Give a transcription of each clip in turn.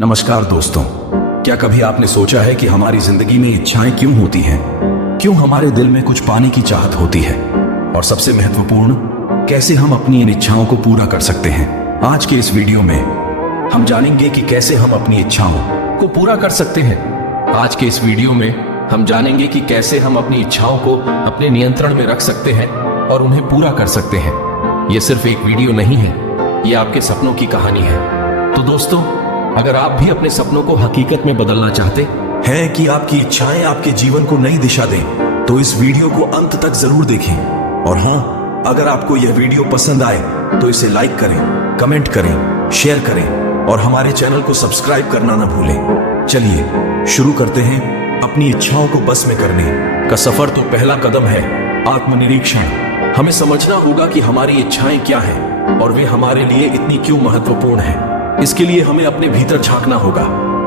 नमस्कार दोस्तों, क्या कभी आपने सोचा है कि हमारी जिंदगी में इच्छाएं क्यों होती हैं? क्यों हमारे दिल में कुछ पाने की चाहत होती है? और सबसे महत्वपूर्ण, कैसे हम अपनी इन इच्छाओं को पूरा कर सकते हैं? आज के इस वीडियो में हम जानेंगे कि कैसे हम अपनी इच्छाओं को पूरा कर सकते हैं। आज के इस वीडियो में हम जानेंगे कि कैसे हम अपनी इच्छाओं को अपने नियंत्रण में रख सकते हैं और उन्हें पूरा कर सकते हैं। यह सिर्फ एक वीडियो नहीं है, यह आपके सपनों की कहानी है। तो दोस्तों, अगर आप भी अपने सपनों को हकीकत में बदलना चाहते हैं कि आपकी इच्छाएं आपके जीवन को नई दिशा दें, तो इस वीडियो को अंत तक जरूर देखें। और हाँ, अगर आपको यह वीडियो पसंद आए तो इसे लाइक करें, कमेंट करें, शेयर करें और हमारे चैनल को सब्सक्राइब करना ना भूलें। चलिए शुरू करते हैं। अपनी इच्छाओं को बस में करने का सफर तो पहला कदम है आत्मनिरीक्षण। हमें समझना होगा कि हमारी इच्छाएं क्या हैं और वे हमारे लिए इतनी क्यों महत्वपूर्ण हैं। इसके लिए हमें अपने भीतर झांकना होगा,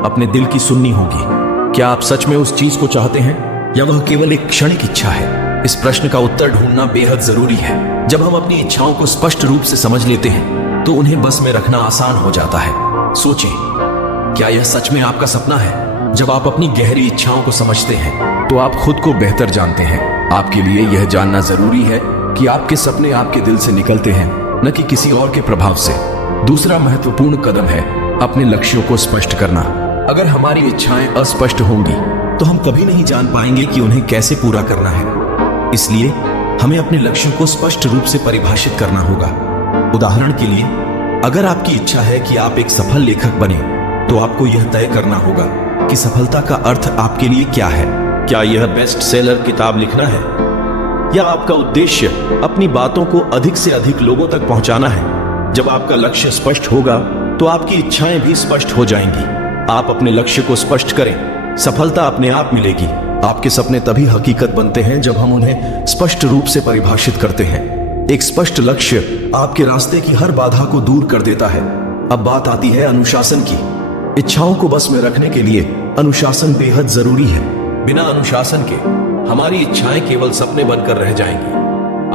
अपने दिल की सुननी होगी। क्या आप सच में उस चीज को चाहते हैं या वह केवल एक क्षणिक इच्छा है? इस प्रश्न का उत्तर ढूंढना बेहद जरूरी है। जब हम अपनी इच्छाओं को स्पष्ट रूप से समझ लेते हैं तो उन्हें बस में रखना आसान हो जाता है। सोचें, क्या यह सच में आपका सपना है? जब आप अपनी गहरी इच्छाओं को समझते हैं तो आप खुद को बेहतर जानते हैं। आपके लिए यह जानना जरूरी है कि आपके सपने आपके दिल से निकलते हैं, न कि किसी और के प्रभाव से। दूसरा महत्वपूर्ण कदम है अपने लक्ष्यों को स्पष्ट करना। अगर हमारी इच्छाएं अस्पष्ट होंगी तो हम कभी नहीं जान पाएंगे कि उन्हें कैसे पूरा करना है। इसलिए हमें अपने लक्ष्यों को स्पष्ट रूप से परिभाषित करना होगा। उदाहरण के लिए, अगर आपकी इच्छा है कि आप एक सफल लेखक बने, तो आपको यह तय करना होगा कि सफलता का अर्थ आपके लिए क्या है। क्या यह बेस्ट सेलर किताब लिखना है, या आपका उद्देश्य अपनी बातों को अधिक से अधिक लोगों तक पहुंचाना है? जब आपका लक्ष्य स्पष्ट होगा तो आपकी इच्छाएं भी स्पष्ट हो जाएंगी। आप अपने लक्ष्य को स्पष्ट करें, सफलता अपने आप मिलेगी। आपके सपने तभी हकीकत बनते हैं जब हम उन्हें स्पष्ट रूप से परिभाषित करते हैं। एक स्पष्ट लक्ष्य आपके रास्ते की हर बाधा को दूर कर देता है। अब बात आती है अनुशासन की। इच्छाओं को बस में रखने के लिए अनुशासन बेहद जरूरी है। बिना अनुशासन के हमारी इच्छाएं केवल सपने बनकर रह जाएंगी।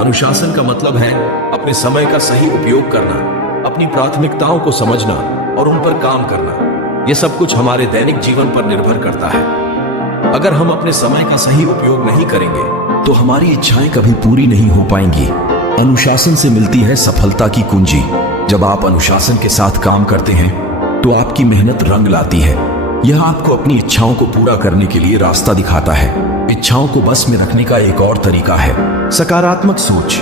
अनुशासन का मतलब है अपने समय का सही उपयोग करना, अपनी प्राथमिकताओं को समझना और उन पर काम करना। यह सब कुछ हमारे दैनिक जीवन पर निर्भर करता है। अगर हम अपने समय का सही उपयोग नहीं करेंगे तो हमारी इच्छाएं कभी पूरी नहीं हो पाएंगी। अनुशासन से मिलती है सफलता की कुंजी। जब आप अनुशासन के साथ काम करते हैं तो आपकी मेहनत रंग लाती है। यह आपको अपनी इच्छाओं को पूरा करने के लिए रास्ता दिखाता है। इच्छाओं को बस में रखने का एक और तरीका है सकारात्मक सोच।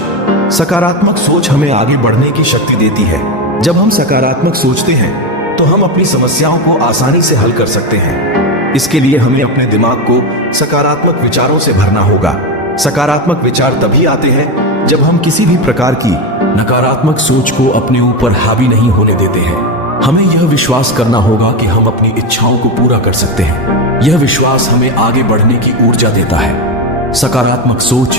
सकारात्मक सोच हमें आगे बढ़ने की शक्ति देती है। जब हम सकारात्मक सोचते हैं तो हम अपनी समस्याओं को आसानी से हल कर सकते हैं। इसके लिए हमें अपने दिमाग को सकारात्मक विचारों से भरना होगा। सकारात्मक विचार तभी आते हैं जब हम किसी भी प्रकार की नकारात्मक सोच को अपने ऊपर हावी नहीं होने देते हैं। हमें यह विश्वास करना होगा कि हम अपनी इच्छाओं को पूरा कर सकते हैं। यह विश्वास हमें आगे बढ़ने की ऊर्जा देता है। सकारात्मक सोच,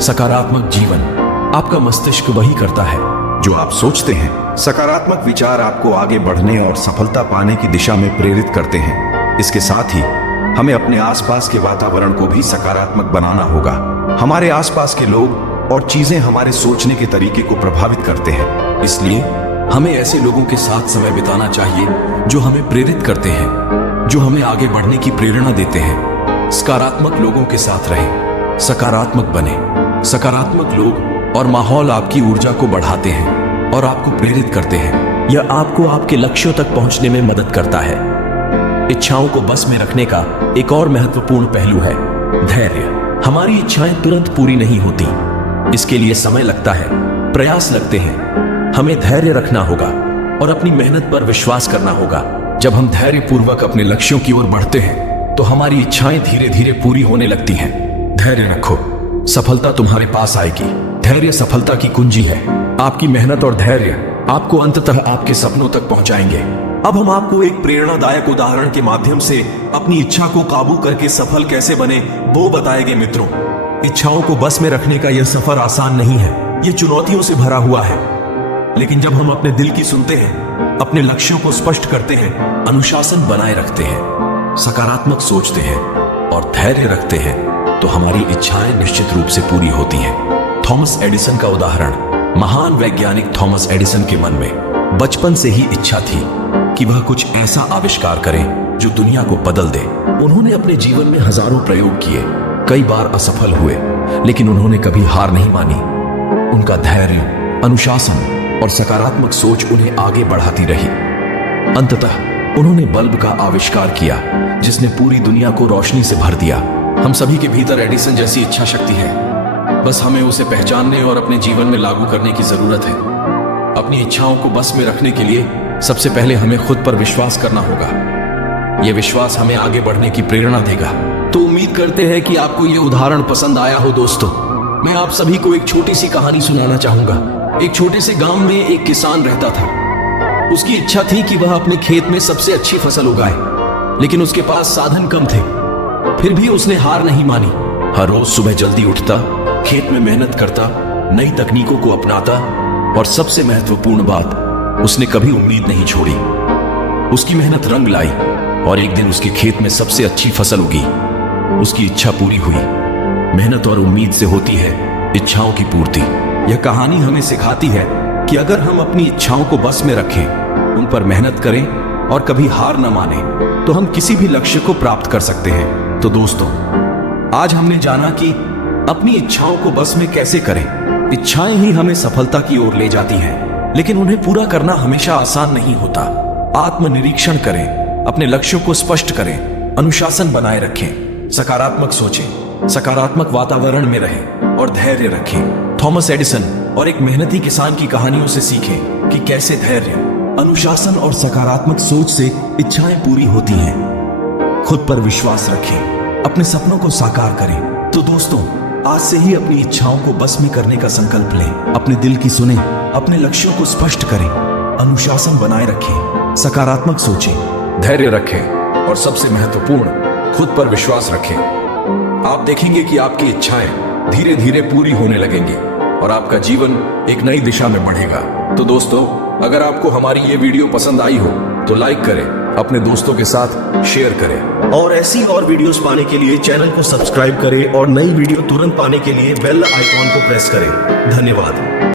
सकारात्मक जीवन। आपका मस्तिष्क वही करता है जो आप सोचते हैं। सकारात्मक विचार आपको आगे बढ़ने और सफलता पाने की दिशा में प्रेरित करते हैं। इसके साथ ही हमें अपने आसपास के वातावरण को भी सकारात्मक बनाना होगा। हमारे आसपास के लोग और चीजें हमारे सोचने के तरीके को प्रभावित करते हैं। इसलिए हमें ऐसे लोगों के साथ समय बिताना चाहिए जो हमें प्रेरित करते हैं, जो हमें आगे बढ़ने की प्रेरणा देते हैं। सकारात्मक लोगों के साथ रहें, सकारात्मक बने। सकारात्मक लोग और माहौल आपकी ऊर्जा को बढ़ाते हैं और आपको प्रेरित करते हैं। यह आपको आपके लक्ष्यों तक पहुंचने में मदद करता है। इच्छाओं को बस में रखने का एक और महत्वपूर्ण पहलू है धैर्य। हमारी इच्छाएं तुरंत पूरी नहीं होती। इसके लिए समय लगता है, प्रयास लगते हैं। हमें धैर्य रखना होगा और अपनी मेहनत पर विश्वास करना होगा। जब हम धैर्य पूर्वक अपने लक्ष्यों की ओर बढ़ते हैं तो हमारी इच्छाएं धीरे धीरे पूरी होने लगती हैं। धैर्य रखो, सफलता तुम्हारे पास आएगी। धैर्य सफलता की कुंजी है। आपकी मेहनत और धैर्य आपको अंततः आपके सपनों तक पहुंचाएंगे। अब हम आपको एक प्रेरणादायक उदाहरण के माध्यम से अपनी इच्छा को काबू करके सफल कैसे बने वो बताएंगे। मित्रों, इच्छाओं को बस में रखने का यह सफर आसान नहीं है। यह चुनौतियों से भरा हुआ है। लेकिन जब हम अपने दिल की सुनते हैं, अपने लक्ष्यों को स्पष्ट करते हैं, अनुशासन बनाए रखते हैं, सकारात्मक सोचते हैं और धैर्य रखते हैं, तो हमारी इच्छाएं निश्चित रूप से पूरी होती हैं। थॉमस एडिसन का उदाहरण। महान वैज्ञानिक थॉमस एडिसन के मन में बचपन से ही इच्छा थी कि वह कुछ ऐसा आविष्कार करें जो दुनिया को बदल दे। उन्होंने अपने जीवन में हजारों प्रयोग किए, कई बार असफल हुए, लेकिन उन्होंने कभी हार नहीं मानी। उनका धैर्य, अनुशासन और सकारात्मक सोच उन्हें आगे बढ़ाती रही। अंततः उन्होंने बल्ब का आविष्कार किया जिसने पूरी दुनिया को रोशनी से भर दिया। हम सभी के भीतर एडिसन जैसी इच्छा शक्ति है, बस हमें उसे पहचानने और अपने जीवन में लागू करने की जरूरत है। अपनी इच्छाओं को बस में रखने के लिए सबसे पहले हमें खुद पर विश्वास करना होगा। यह विश्वास हमें आगे बढ़ने की प्रेरणा देगा। तो उम्मीद करते हैं कि आपको यह उदाहरण पसंद आया हो। दोस्तों, मैं आप सभी को एक छोटी सी कहानी सुनाना चाहूंगा। एक छोटे से गांव में एक किसान रहता था। उसकी इच्छा थी कि वह अपने खेत में सबसे अच्छी फसल उगाए, लेकिन उसके पास साधन कम थे। फिर भी उसने हार नहीं मानी। हर रोज सुबह जल्दी उठता, खेत में मेहनत करता, नई तकनीकों को अपनाता और सबसे महत्वपूर्ण बात, उसने कभी उम्मीद नहीं छोड़ी। उसकी मेहनत रंग लाई और एक दिन उसके खेत में सबसे अच्छी फसल उगी। उसकी इच्छा पूरी हुई। मेहनत और उम्मीद से होती है इच्छाओं की पूर्ति। यह कहानी हमें सिखाती है कि अगर हम अपनी इच्छाओं को बस में रखें, उन पर मेहनत करें और कभी हार न माने, तो हम किसी भी लक्ष्य को प्राप्त कर सकते हैं। तो दोस्तों, आज हमने जाना कि अपनी इच्छाओं को बस में कैसे करें। इच्छाएं ही हमें सफलता की ओर ले जाती हैं, लेकिन उन्हें पूरा करना हमेशा आसान नहीं होता। आत्मनिरीक्षण करें, अपने लक्ष्यों को स्पष्ट करें, अनुशासन बनाए रखें, सकारात्मक सोचें, सकारात्मक वातावरण में रहें और धैर्य रखें। थॉमस एडिसन और एक मेहनती किसान की कहानियों से सीखें कि कैसे धैर्य, अनुशासन और सकारात्मक सोच से इच्छाएं पूरी होती हैं। खुद पर विश्वास रखें, अपने सपनों को साकार करें। तो दोस्तों, आज से ही अपनी इच्छाओं को बस में करने का संकल्प लें। अपने दिल की सुनें, अपने लक्ष्यों को स्पष्ट करें, अनुशासन बनाए रखें, सकारात्मक सोचें, धैर्य रखें और सबसे महत्वपूर्ण, खुद पर विश्वास रखें। आप देखेंगे कि आपकी इच्छाएं धीरे धीरे पूरी होने लगेंगी और आपका जीवन एक नई दिशा में बढ़ेगा। तो दोस्तों, अगर आपको हमारी ये वीडियो पसंद आई हो तो लाइक करें, अपने दोस्तों के साथ शेयर करें और ऐसी और वीडियोस पाने के लिए चैनल को सब्सक्राइब करें और नई वीडियो तुरंत पाने के लिए बेल आइकॉन को प्रेस करें। धन्यवाद।